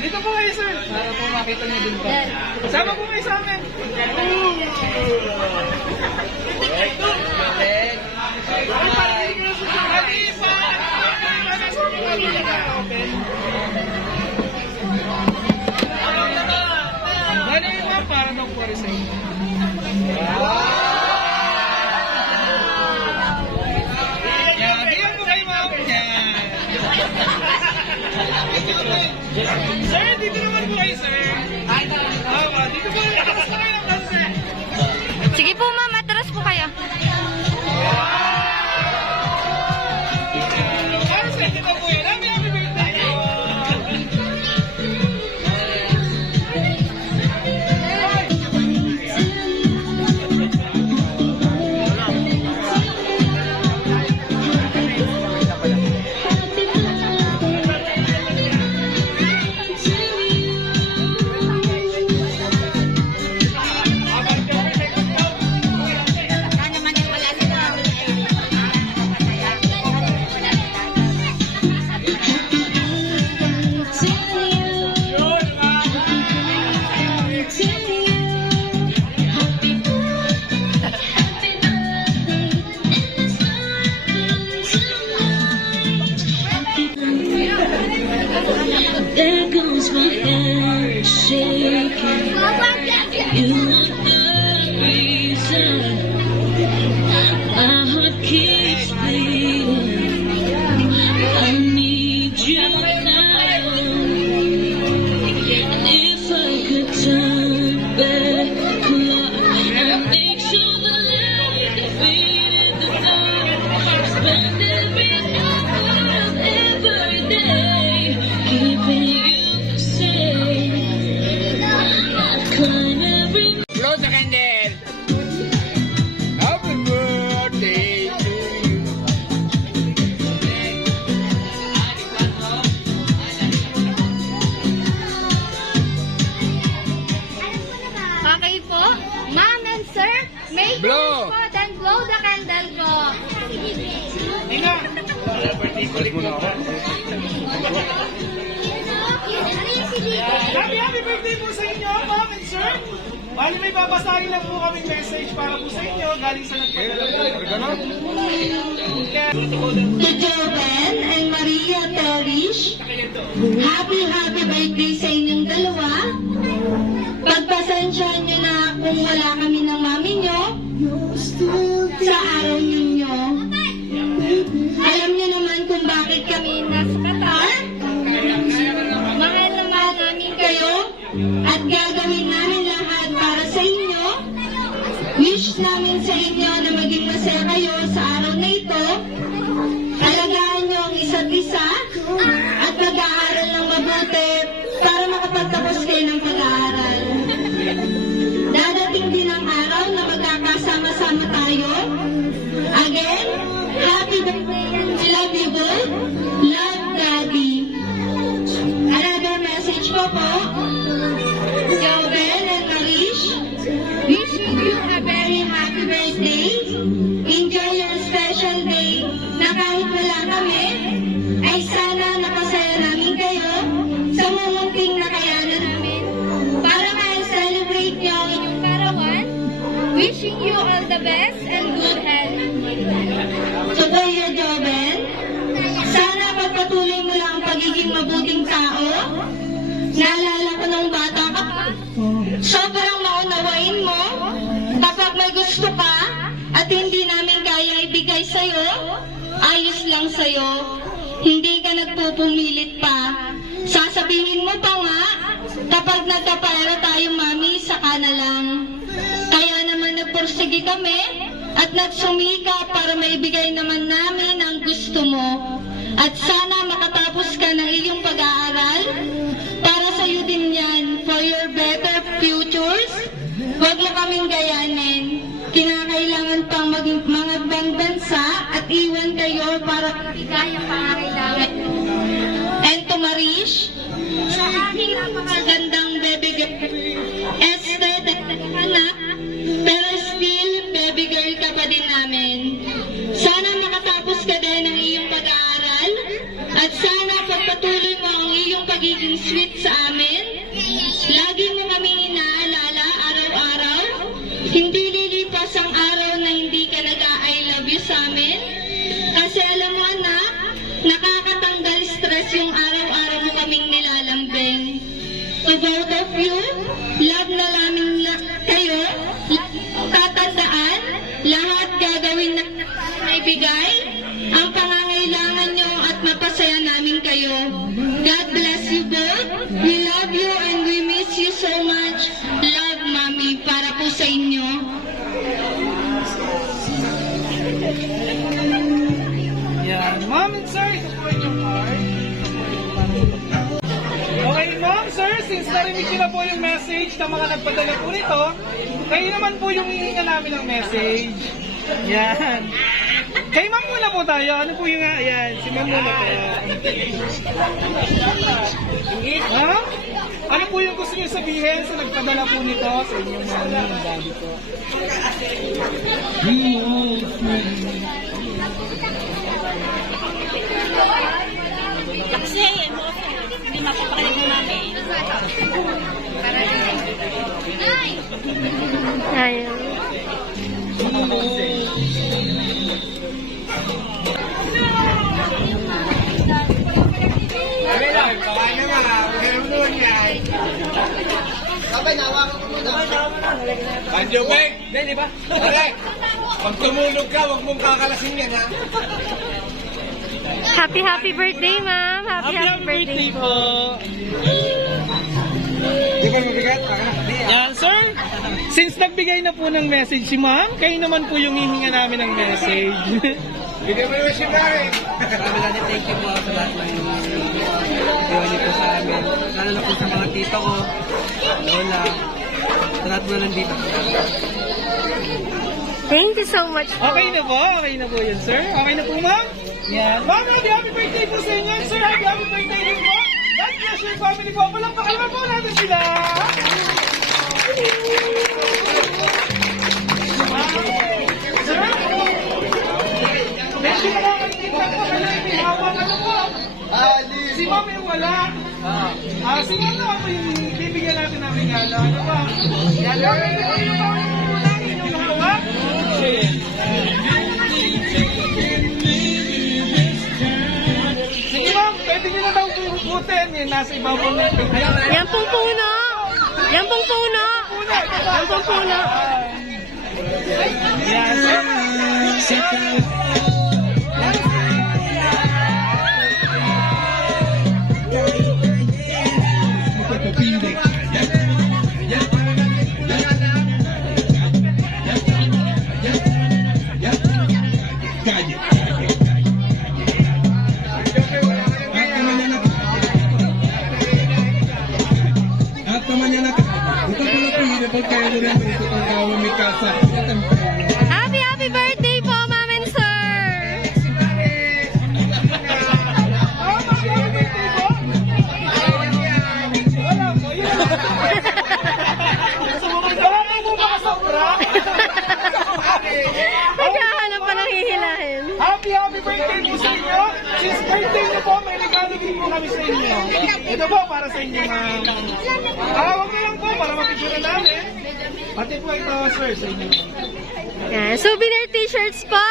Dito po kayo, sir. Para po makita niyo din pa. Sama po kayo sa amin. Gano'n yung para daw po rin sa inyo. Bigyan ko kayo mga sir, dito naman po kayo, sir. Dito po kayo. Atras po kayo ng bansa. Sige po, ma'am. Atras po kayo. Para sa inyo po yun. Happy birthday. There goes my hand shaking. You are the reason my heart keeps beating. I need you now. And if I could turn back the clock and make sure the light defeated the dark, spend every hour of every day keeping you safe. I'd climb every Blow the candle. Happy birthday to you. Okay po. Ma'am and sir, may Blow. po, then blow the candle po. Nina. Balik mo na ako. Happy birthday po sa inyo, ma'am and sir. Bali may babasahin lang po kaming message para po sa inyo galing sa nagpadala po. To Joven and Maria Terish, happy birthday sa inyong dalawa. Pagpasensyahan nyo na kung wala kami ng mami nyo sa araw ninyo. Alam nyo naman kung bakit kami nasa Qatar. Mahal na mahal namin kayo at gagawin namin lahat para sa inyo. Wish namin sa inyo na maging masaya kayo sa araw na ito. Alagaan nyo ang isa't isa at mag-aaral ng mabuti para makapagtapos kayo ng pag-aaral. Dadating din ang araw na magkakasama-sama tayo. Again, happy birthday and love you both. Love, Daddy. Another message po. Joven and Marish, wishing you a very happy birthday. Enjoy your special day na kahit wala kami, ay sana napasaya namin kayo sa mumunting nakayanan namin. Para ma-celebrate nyo ang inyong karawan, Wishing you all the best and good health. so Kuya Joven, sana pagpatuloy mo lang ang pagiging mabuting tao. Naalala ko nung bata ka pa, sobrang maunawain mo kapag may gusto ka at hindi namin kaya ibigay sa'yo, ayos lang sa'yo. Hindi ka nagpupumilit pa. Sasabihin mo pa nga, kapag nagkapera tayo, mami, saka na lang. Kaya naman nagpursige kami at nagsumika para maibigay naman namin ang gusto mo. At sana makatapos ka ng iyong pag-aaral. Para sa'yo din yan, for your better futures. Huwag mo kaming gayanin. Kinakailangan pang maging mga bansa at iwan kayo para ibigay ang pangangailangan. And to Marish, sa aking napakagandang baby girl, aesthetic ka na, pero still baby girl ka pa din namin. Sana makatapos ka ang pangangailangan nyo at mapasaya namin kayo. God bless you both. We love you and we miss you so much. Love, Mami, para po sa inyo. Yan. Ma'am and sir, ito po yung card. Okay, ma'am, sir, since narinig niyo na po yung message ng mga nagpadala po nito, kayo naman po yung hihinga namin ng message. Yan. Kay ma'am muna po tayo. Ano po yung yan? Si ma'am muna po. Ha? Ano po yung gusto niyo sabihin sa nagpadala po nito sa inyong mami and daddy po? Kasi, hindi mapapalit mo namin. Ayun. Banjo Beng! Di ba? Alek! Pag tumulog ka, huwag mong kakalasin yan, ha? Happy birthday, ma'am. Happy birthday. po. Di ba mabigat? Yan, sir. Since nagbigay na po ng message si ma'am, kayo naman po yung hihinga namin ng message. Bigyan mo naman siya rin. Maraming thank you po sa lahat ng ginawa niyo po sa amin. Lalo na po sa mga tito ko, lola, sa lahat mo nandito. Thank you so much po. Okay na po yun, sir. Okay na po, ma'am? Yan. Ma'am, happy birthday po sa inyo, sir. Happy birthday din po. God bless your family po. Palakpakan naman po natin sila. Sir, medyo nakakalimutan po kayo. May hawak ano po. Si ma'am yung wala. Si ma'am naman po yung bibigyan natin ng regalo. Ano ba? Yan lang. Yung hawak. Sige ma'am, pwede nyo na daw puputin. Yan, nasa ibabaw na ito. Yan pong puno. Yan pong puno. Yan pong puno. Yan, sir. Hasta mañana. Ito pala po yun. Ito kayo rin. Ito ang kawo may kasa. Happy birthday po, ma'am and sir. Wala po, yun. Wala po ba sobra? Naghahanap pa ng hihilahin. Happy birthday po sa inyo. Since birthday niyo po, may regalo din po kami sa inyo. Ito po para sa inyo, ma'am. Huwag na lang po para mapicture namin. Pati po ito, sir, sa inyo. Yan. Souvenir t-shirts po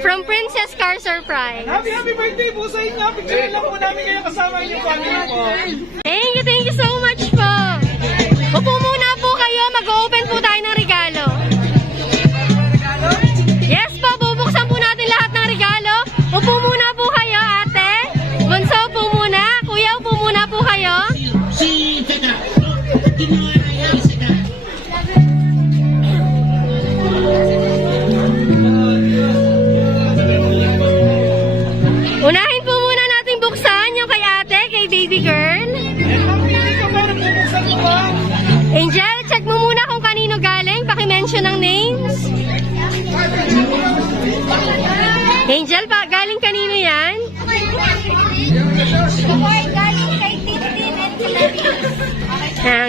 from Princess Car Surprise. Happy birthday po sa inyo. Picture lang po namin kayo kasama inyong family po. Thank you so much po. Upo muna po kayo. Mag-open po tayo ng regalo. Yes po, bubuksan po natin lahat ng regalo. Upo muna po kayo, ate. Bunso, upo muna. Kuya, upo muna po kayo. Unahin po muna natin buksan yung kay ate, kay baby girl. Pili ko para bubuksan ko po. Angel, check mo muna kung kanino galing. Paki-mention ng names. Angel, galing kanino yan?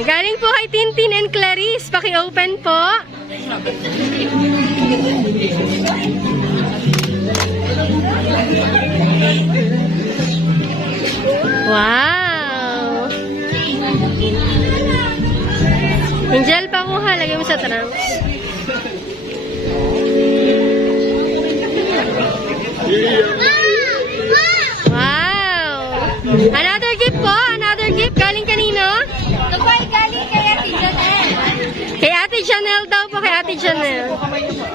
Galing po kay Tintin and Clarice. Paki-open po. Wow! Angel, pakuha. Lagay mo sa trunks. Wow! Another gift po. Another gift. Galing kanino? Ito po ay galing kay Ate Janelle. Kay Ate Janelle daw po. Kay Ate Janelle. Kamay niyo po.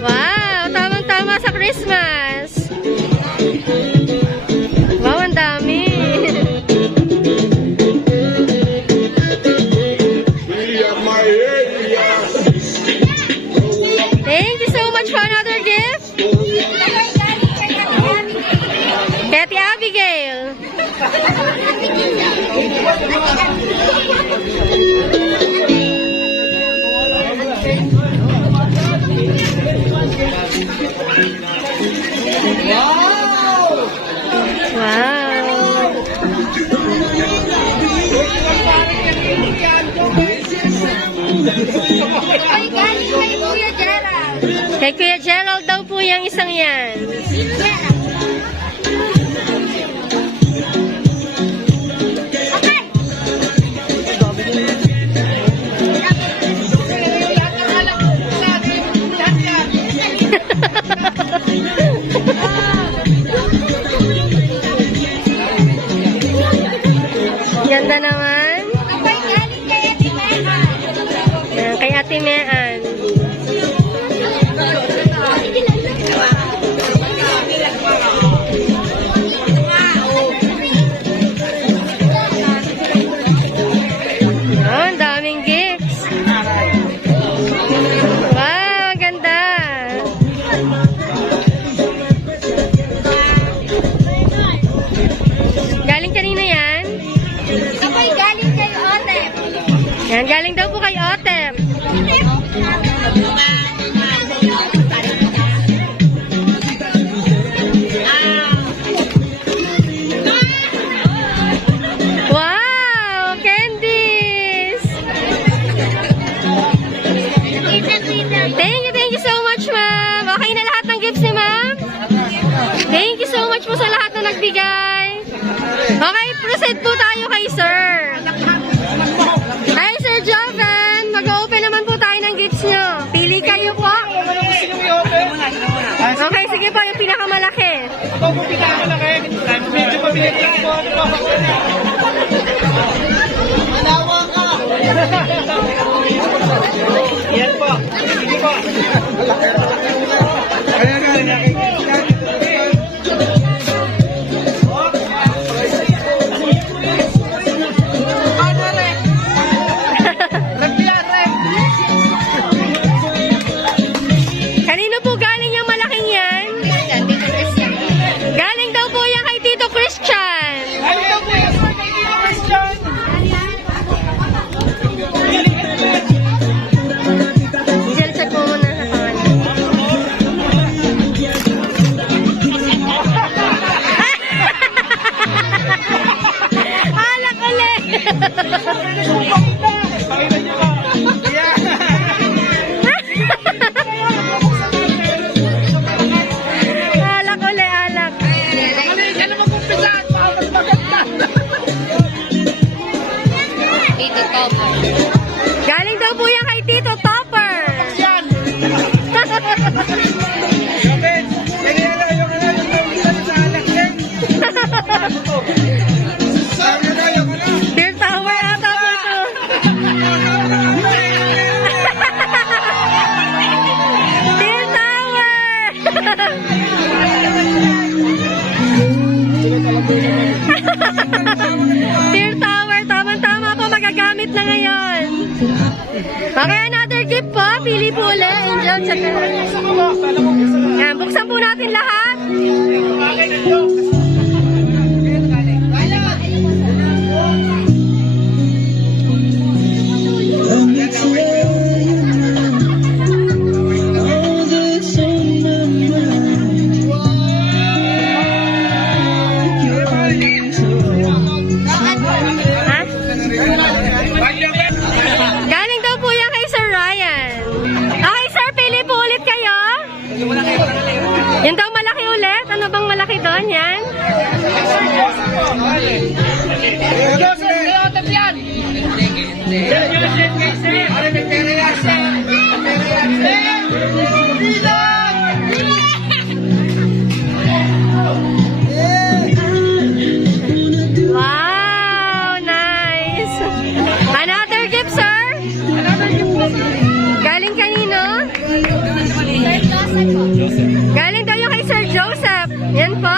Wow, tamang-tama sa Christmas. Wow, ang dami. Thank you so much for another gift. Betty Abigail. Wow. Kay Kuya Gerald daw po yung isang yan. Ganda naman. Yan, kay Ate Mean. Oh, ang daming gifts. Wow, ang ganda. Galing kanina yan? Yan, galing daw po kay Otep. Wow! Candies! Thank you so much, ma'am. Okay na lahat ng gifts ni ma'am? Thank you so much po sa lahat na nagbigay. Okay, proceed po tayo kay sir. Hi, Sir Joven. Mag-open naman po tayo ng gifts nyo. Pili kayo po. Ano gusto nyo i-open? Okay, sige po, yung pinakamalaki. Ito po pinakamalaki. Medyo mabilis lang po. Malawa ka! Yan po. Sige po. Kaya nga, Kanino po galing yung malaking yan? Galing daw po yan kay Tito Christian. Ano daw po yung sir kay Tito Christian? Diyan check mo muna sa pangalan. Alak ulit. Pakita niyo po. Yan. Alak ulit, alak. Ano yung siya na mag-umpisa? Baka mas maganda. Galing daw po yan kay Tito Topper. Yan. Kapit. Yan yan lang. Yung ano. Yung isa sa alak yan. Sabi na yung ano. Dear Tower ata po ito. Dear Tower. Dear Tower, tamang-tama po, magagamit na ngayon. Okay, another gift po. Pili po ulit. Enjoy. Check na lang. Yan, buksan po natin lahat. Ha? Galing daw po yan kay Sir Ryan. Okay, sir, pili po ulit kayo. Yung daw malaki ulit. Ano bang malaki doon? Yan. Galing daw yung kay Sir Joseph. Yan po.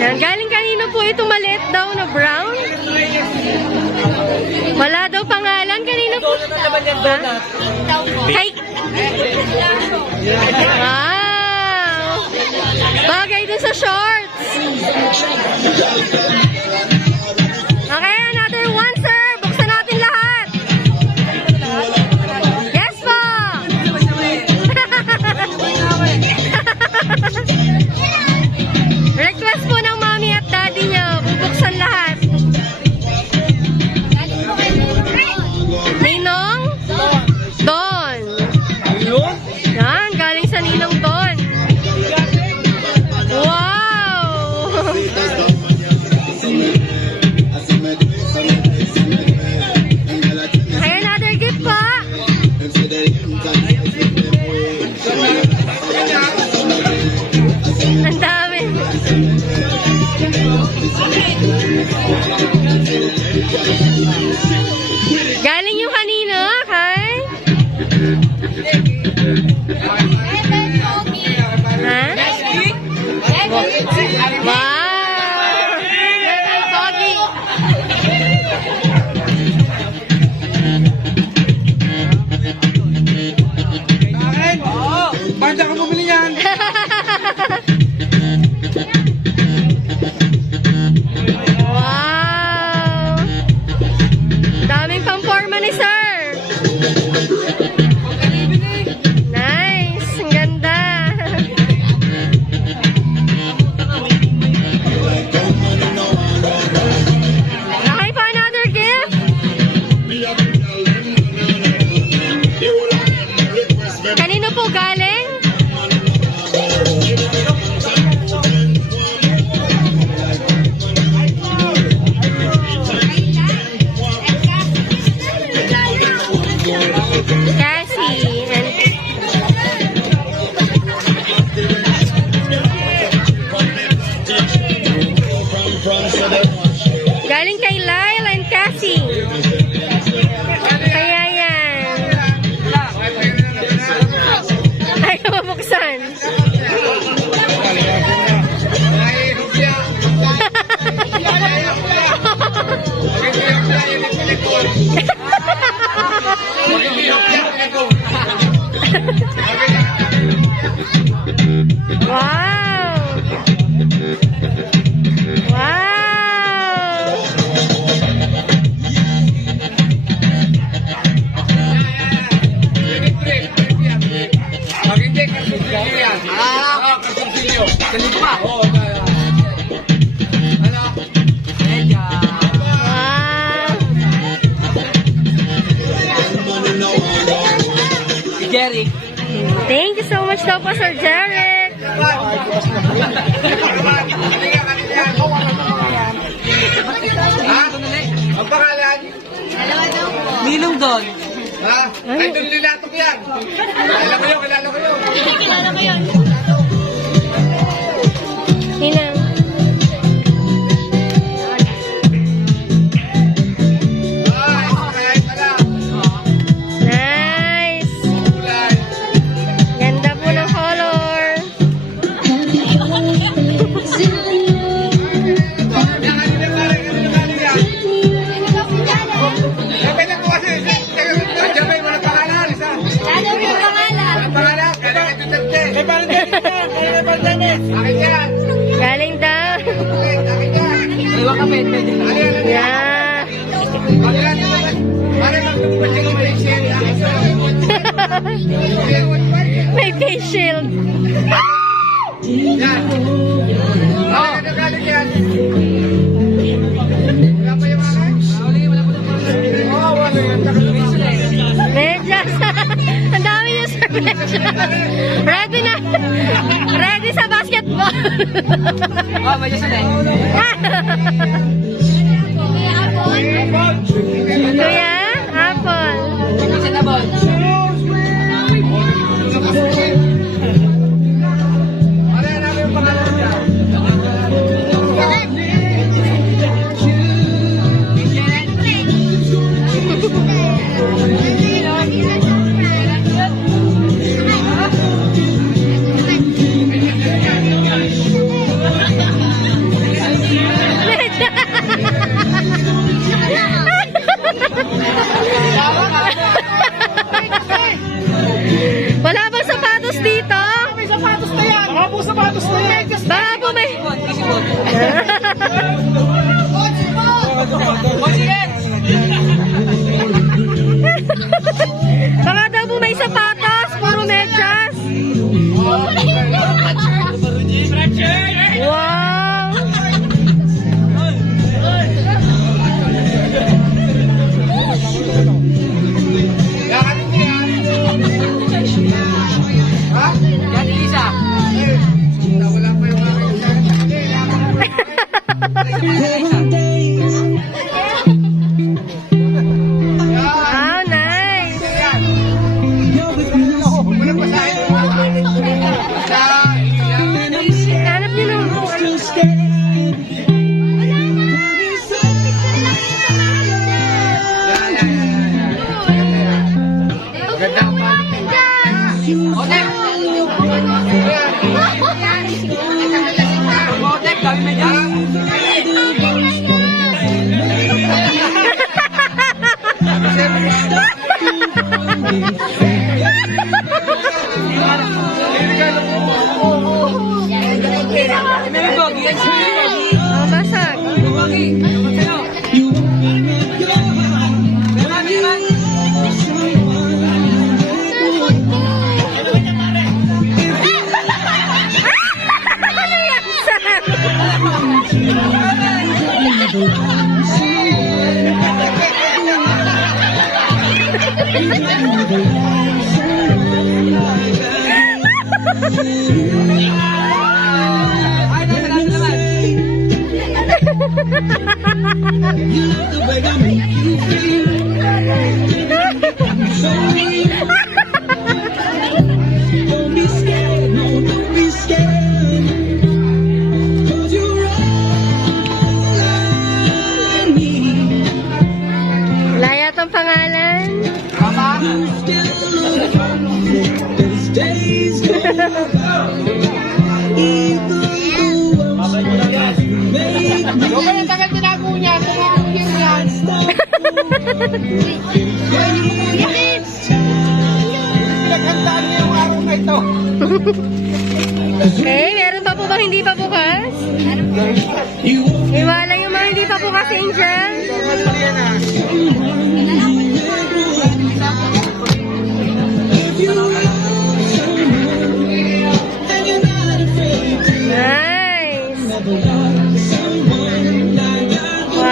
Yan. Galing kanino po itong maliit daw na brown? Wala daw pangalan. Kanino po? Ha? Kay... Wow! Bagay din sa shorts. Okay, another one, sir. Buksan natin lahat. Yes po! Request po ng mommy at daddy niyo. Bubuksan lahat. Ninong? Don. Yan, galing sa Ninong Don. Wow! Ay, another gift po. Ang dami. Galing yung kanino, kay? Ha? Wow! Level Pogi. Banda ka bumili yan. Wow! Daming pamporma ni sir. Nice! Ang ganda. Okay pa another gift? Kanino po galing? Cassie and galing kay Lyle and Cassie. Kaya yan. Ayaw mabuksan. Wow! Wow! Wow! Jerry. Thank you so much daw po, Sir Jeric. Ang pangalan? Ninong Don. Ha? Ay, doon lilatok yan. Kilala ko yun. Ninang. Nice. Ganda po ng color. Galing daw. Iwan ka, pwede. Yeah. May face shield. Medyas. Ang dami niya sa medyas. Ready na. Ready sa basketball. Oh, may Diyos na eh. Kuya, apple. Isa na ball. po sapatos na yan. Baka po may... Baka daw po may sapatos, puro medyas. Wow! Wow, nice! Hanap niyo ng... Oh, basag. Ano yan, Sam? Laya tong pangalan. Okay, meron pa po bang hindi pa bukas? Iwala yung mga hindi pa bukas, Angel. Nice! Wow!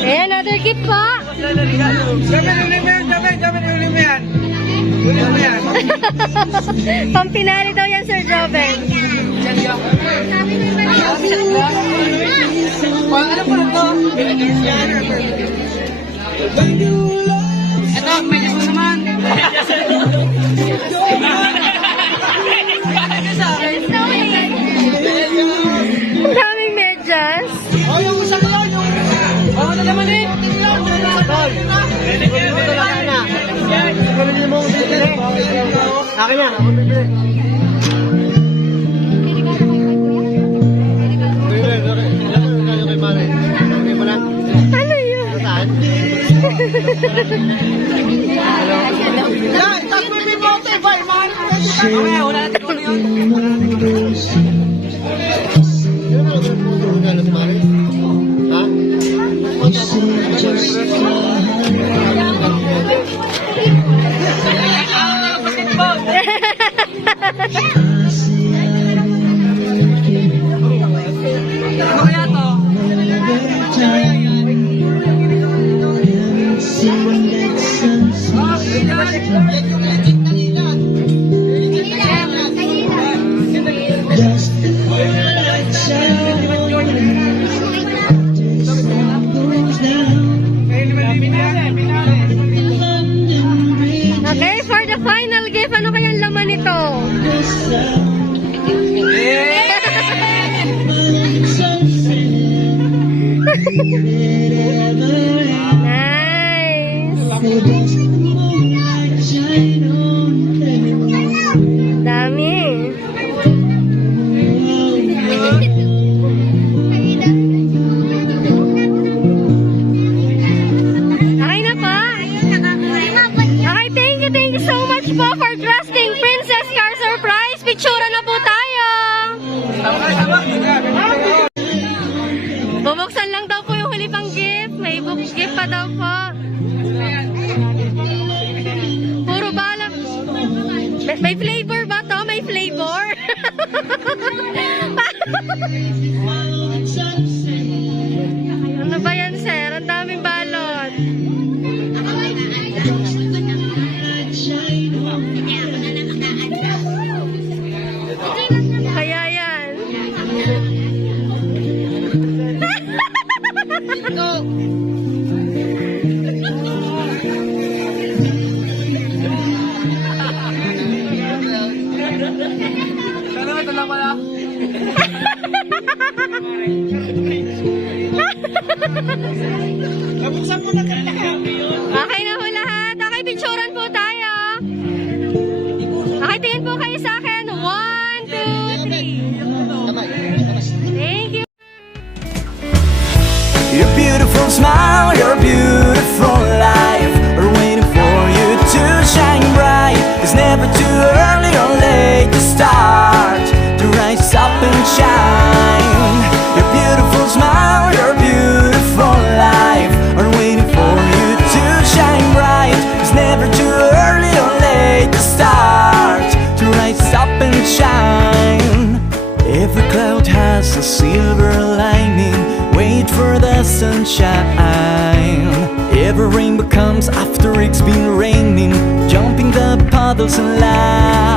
Ayan, another gift po. Pampinali daw yan, Sir Joven. Ano po ito? Ito, medyas mo naman. Ang daming medyas. Yung isa ko yun, yung... Ano naman eh? Akin yan, ako bibili. Ano yun? Yan, tapos may bibote, ba? Okay, wala natin kung ano yun. Ano kaya to? Okay, for the final gift, ano kayang laman nito? Nice! Dami. Bubuksan lang daw po yung huli pang gift. May gift pa daw po. Puro balak. May flavor ba to? May flavor? Ano ba yan, sir? Ang daming balot. Kaya yan. Sana ito lang pala. Nabuksan po na lahat. Okay na po lahat. Okay, picturean po tayo. Okay, tingin po kayo sa akin. 1, 2, 3. Thank you. Your beautiful smile, your beautiful life are waiting for you to shine bright. It's never too early or late to start, to rise up and shine. Your beautiful smile, your beautiful life are waiting for you to shine bright. It's never too early or late to start, to rise up and shine. Every cloud has a silver lining. Wait for the sunshine. Every rainbow comes after it's been raining. Jumping the puddles and light.